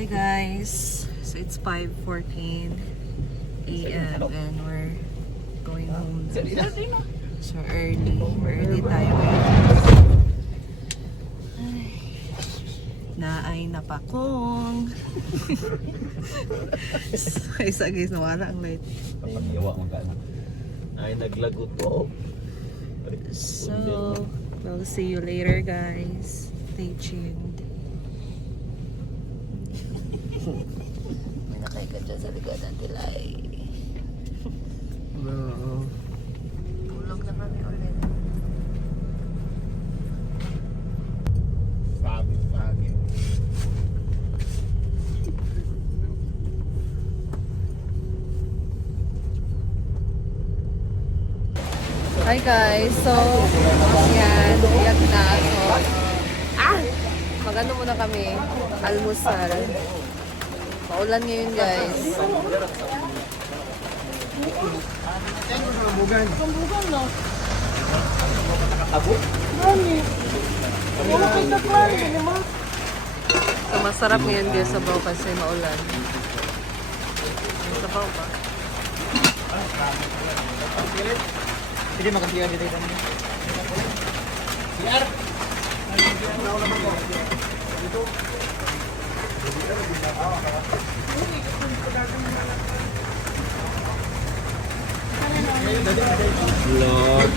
Hi guys, so it's 5:14 a.m. and we're going home na. So early tayo ngayon. Naay napakong. Isa guys, nawala ang light. Pagyawa mo ka na. Ay, naglagot to. So, we'll see you later guys. Stay tuned. May nakaiga dyan sa likod ng tilay. No. Tulog na kami ulit. Pagi. Hi guys, so yan, iyak na. So, magano muna kami, almusal. Maulan ngayon guys. Kambugan no? Abo? Mami. Wala kayo naglan, hindi mo. So masarap ngayon guys sabaw kasi maulan. Sabaw ba? Hindi makasiyan dito ito. Siar! Vlog,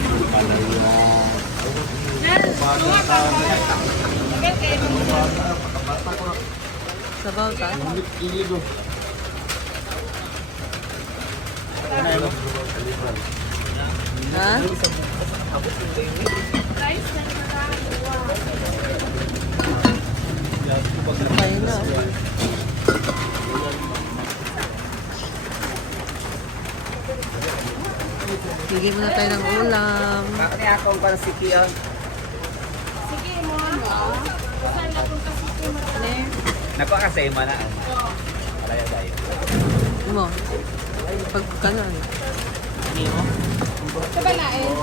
Sabaw ta? Ha? Kain na. Sige muna tayo ng ulam. Bakit akong para si Kian? Sige mo. Saan na kung kasi kumatane? Nako kasi mana. Paraya tayo. Mo. Pag kanan. Ano mo? Kabalain.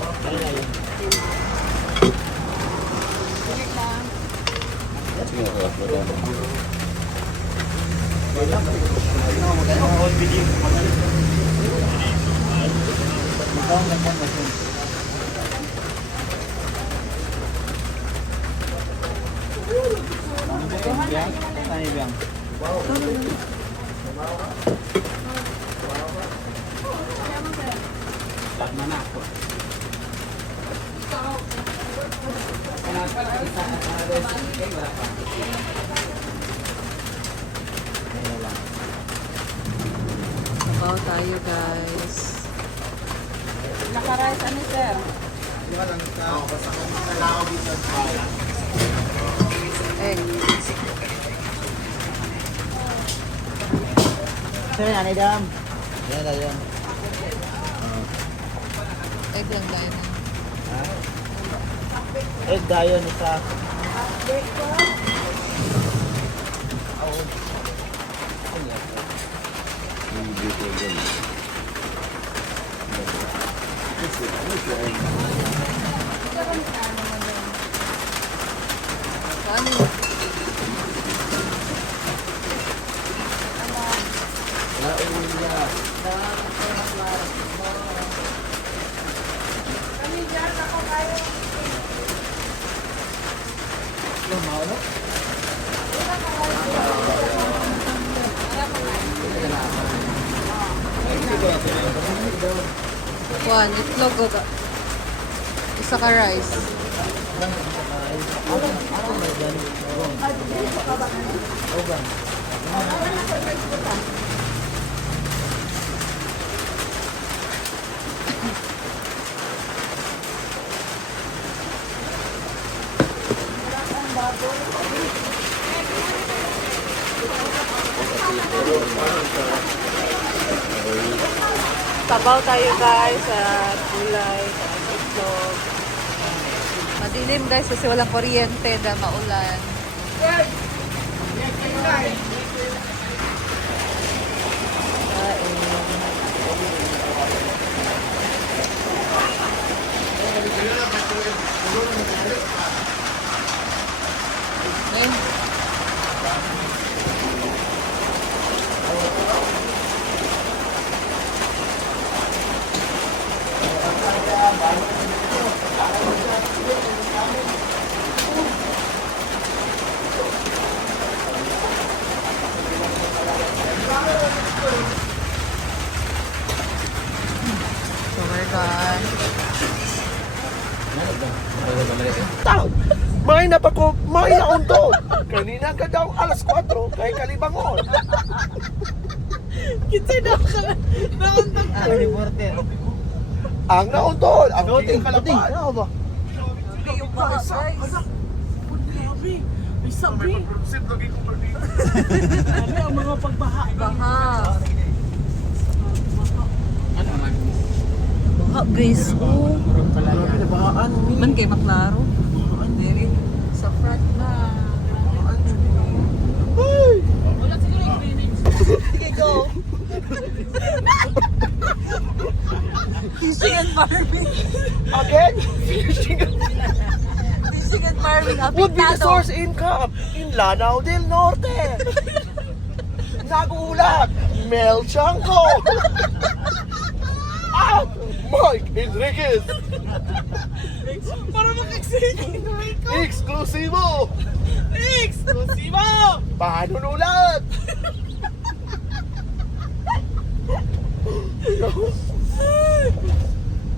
Sabaw tayo guys. Naka-rice ano sir? Egg. Sir, ano dam? Yan na yan. Egg lang tayo na. Egg dayon isa. Ano? One, itlog o ka. Isa ka rice. Sabaw tayo guys sa gulay, sa itlog. Madilim guys kasi walang kuryente dahil maulan. Naghanap ako, may nauntog. Kanina ka daw alas 4, kay Kalibangon. Kita daw ka nauntog. Ang nauntog, ang tingin kalaban. Sabi yung mga guys. May sabi. Ano ang mga pagbaha? Baha. Baha guys. Oh. Pinabahaan ni. Man kay maklaro. Diri sa front na. Wala siguro yung drainage. Sige, go. Fishing and farming. Again, fishing Fishing and farming. would be the Apektado. source income in Lanao del Norte. Nagulat, Mel Chanco. Ah, Mike Enriquez. Para mag-exciting. Eksklusibo. Exclusivo! Panunulat.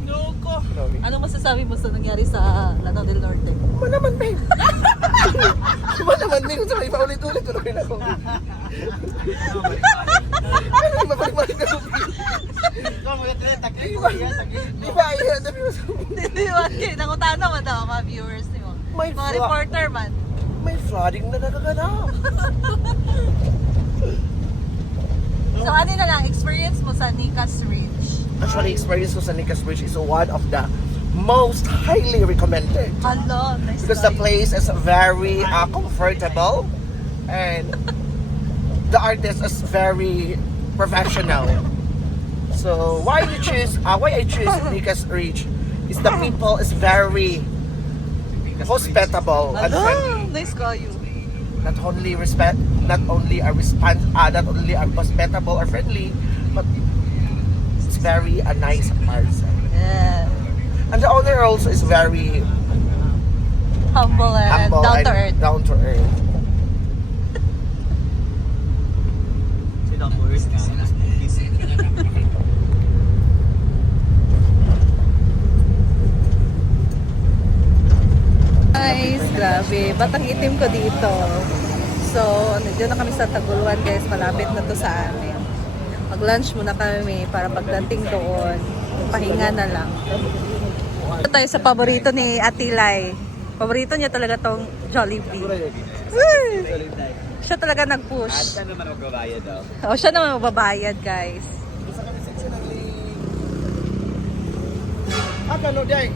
Loko. Anong masasabi mo sa nangyari sa Lanao del Norte? Manaman, babe. Manaman, babe. Kung sa may paulit-ulit, pero rin ako. Ano yung mabalik-balik na kung di ba, iya, sabi mo sa Hindi man kayo. Nangutana man daw mga viewers ni mo. May Mga fla- reporter man. may flooding na nagaganap. So ano na lang, experience mo sa Nicas Ridge? Actually, experience ko sa Nicas Bridge is one of the most highly recommended. Hello, nice Because the guy. place is very comfortable and the artist is very professional. So why I choose Nicas Ridge is the people is very hospitable and Hello, friendly. nice guy you. Not only are hospitable or friendly, but it's very a nice person. Yeah. And the owner also is very Humble and humble down and to earth. down to earth. Guys, grabe. Batang itim ko dito. So, nandiyan na kami sa Taguluan guys. Malapit na to sa amin. Mag-lunch muna kami para pagdating doon, pahinga na lang. Ito tayo sa paborito ni Atilay. Paborito niya talaga tong Jollibee. Woo! Siya talaga nag-push. naman magbabayad daw? O, siya naman mababayad guys. Ah, kano day?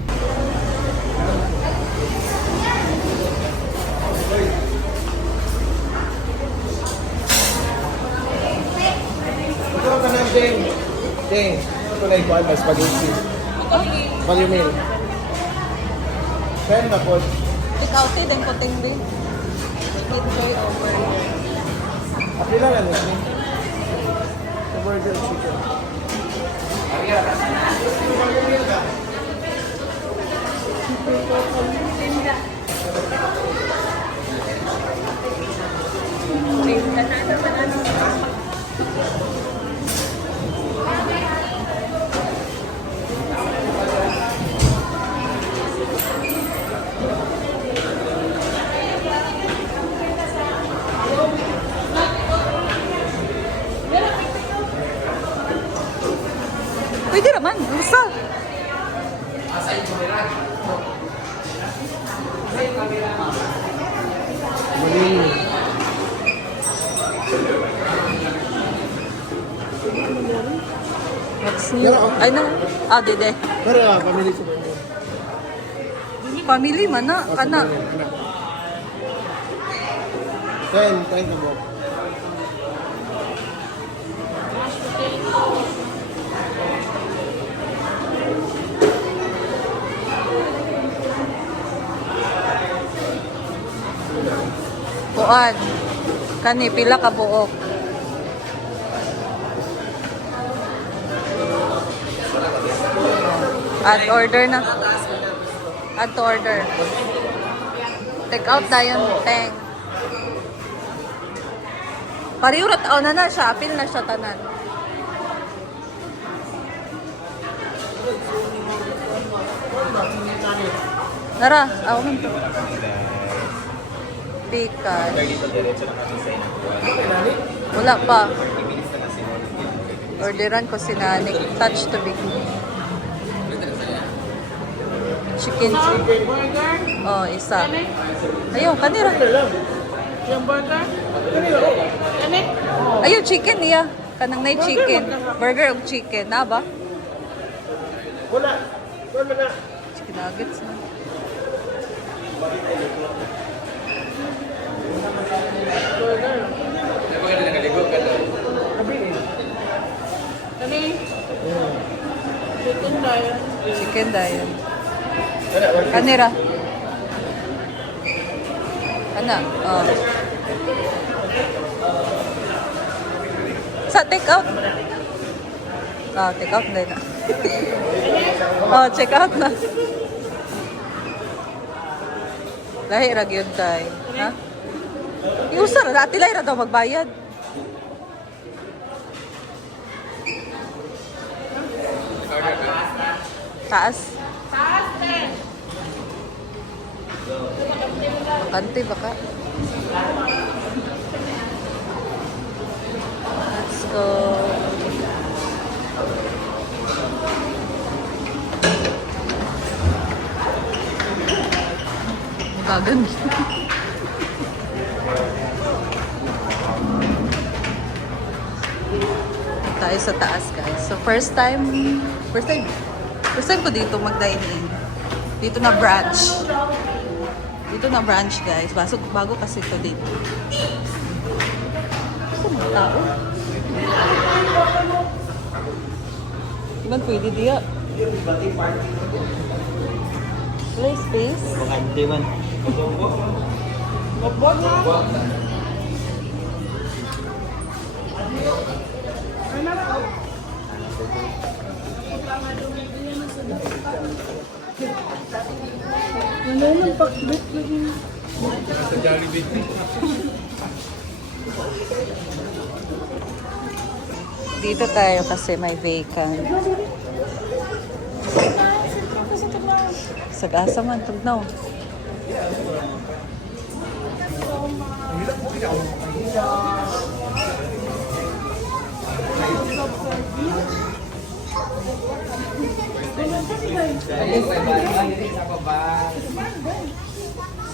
Ito ka na, Ding. Ding. Ito na ikuan, may spaghetti. Value meal. Pen na po. Ikaw, din puting din. Enjoy over here. Apil lang yan. The burger and chicken. Pwede naman. Basta. Let's see. Ay na. Ah, dede. Pero pamili ko ba niyo? Family man na. Kana. 10 na po. Kuan. Kani pila ka buok. Add order na. Add to order. Take out dayon teng. Pariurat na siya, apil na siya tanan. Nara, ako man to. Pikas. Wala pa. Orderan ko si Nani. Touch to be good. Chicken. Oh, isa. Ayun, kanira. Yung burger? Ano? Ayun, chicken niya. Kanang na chicken. Burger o chicken. Na ba? Wala. Wala na. Chicken nuggets na. Ano? Chicken tayo. Chicken dahil. Kanira. Ana. Oh. Sa take out. Oh, take out na na. Oh, check out na. Lahi ra gyud tay. Ha? Iusa ra dati lahi ra daw magbayad. Taas. Taas din. Kante baka. Let's go. Gagan. Tayo sa taas, guys. So first time ko dito mag-dine-in. Dito na branch. Dito na branch, guys. Bago kasi ito dito. Gusto mga tao. Iban pwede diya. Play space. Bakante man. Ano yung pakbit lagi? Dito tayo kasi may vacant. Sagasa man, tugnaw.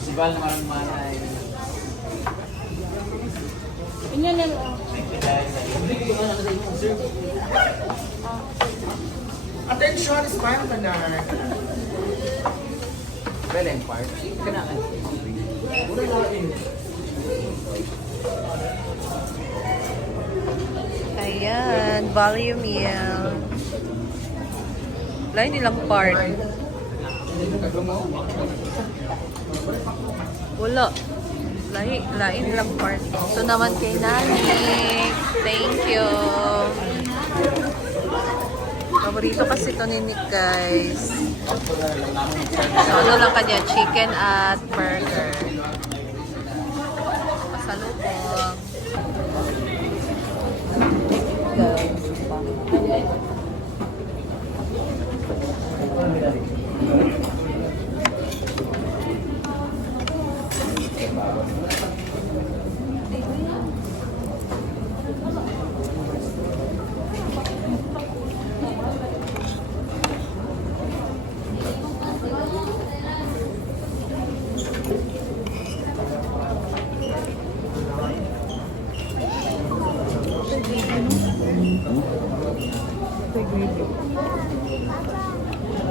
Sibal naman ang manay. Inyo na lang. Attention, smile ka na. Beleng part. Kailangan. Ayan, volume meal. Lain nilang part. Wala. Lain nilang part. Ito naman kay Nani. Thank you. Paborito kasi ito ni Nick, guys. So, ano lang kanya? Chicken at burger. Pasalubong.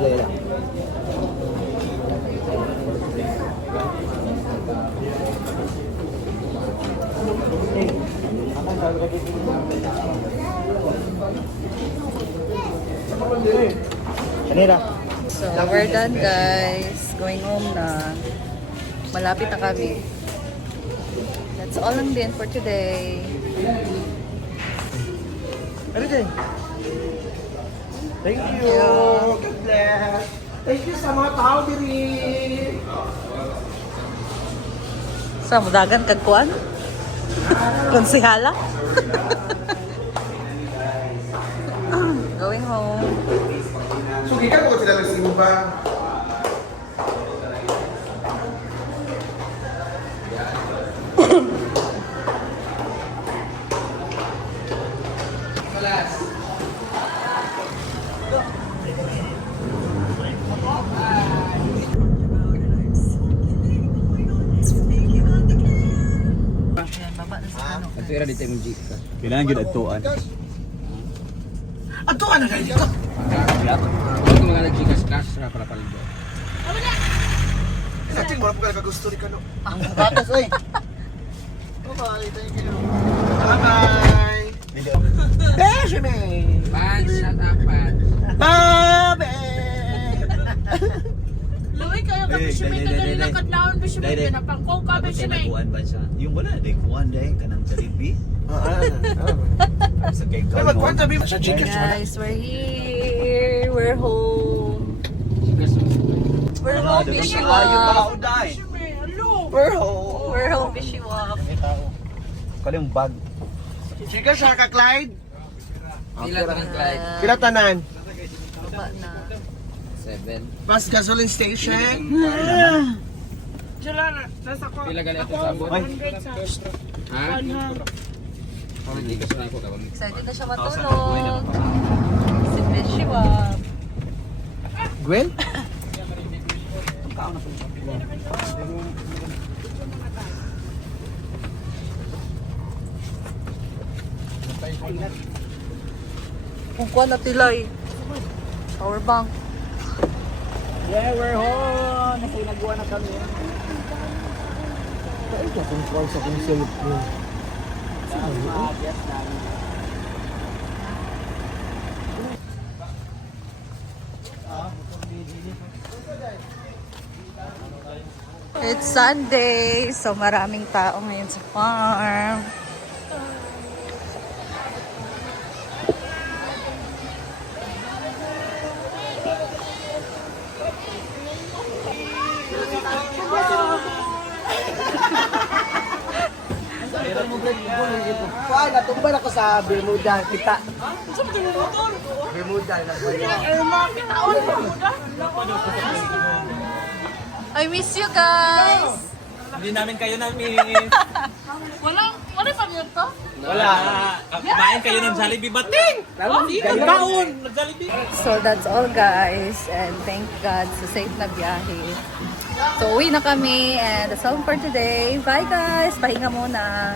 Lela. Kanira. So, we're done, guys. Going home na. Malapit na kami. That's all lang din for today. Ano din? Thank you. God bless. Thank you sa mga tao diri. Sa mudagan kagkuan? Konsihala? Going home. Sugi ka ko sila nagsimba. Nagpira dito yung G ka. Kailangan gid atuan. Ato ano na dito? Kung mga nag-Gcash cash na para paligo. Natin mo na po ka gusto rin ka no. Ang gatas oy. Bye-bye, thank you. Bye-bye. Benjamin! Pan, shut up, pan. Bye-bye! Luwi kayo ka Bishimay tagali lang kadlawon Bishimay pinapangko ka Bishimay. Kuan ba siya? Yung wala day kuan day kanang Jollibee. Sa kay Ay, magkwanta ba sa Gcash wala? Guys, we're here. We're home. We're home, Bishiwap. day. Bishimay, alo. We're home. We're home, Bishiwap. Kali yung bag. Gcash ha ka, Clyde? Ilan ka ng Clyde? Pila tanan? Baba na. 7. Pas gasoline station? Jala, nasa ko. Pila gali ato sabot? 100 sa. Ha? Kung nag-Gcash na ako tawag. Excited na siya matulog. Si Bishiwap. Gwen? Kung kuha na tilay. Power bank. Yeah, we're home. Nasinagawa na kami. Ay, kung kuha sa kong cellphone. It's Sunday, so maraming tao ngayon sa farm. Kuha, natumbal ako sa Bermuda. Kita. Bermuda lang ba yun? I miss you guys! Hindi namin kayo na-miss. Wala pa niyo to? Wala. Kumain kayo ng Jollibee bating. Baon ng Jollibee. So that's all guys, and thank God sa safe na biyahe. So uwi na kami, and that's all for today. Bye guys! Pahinga muna.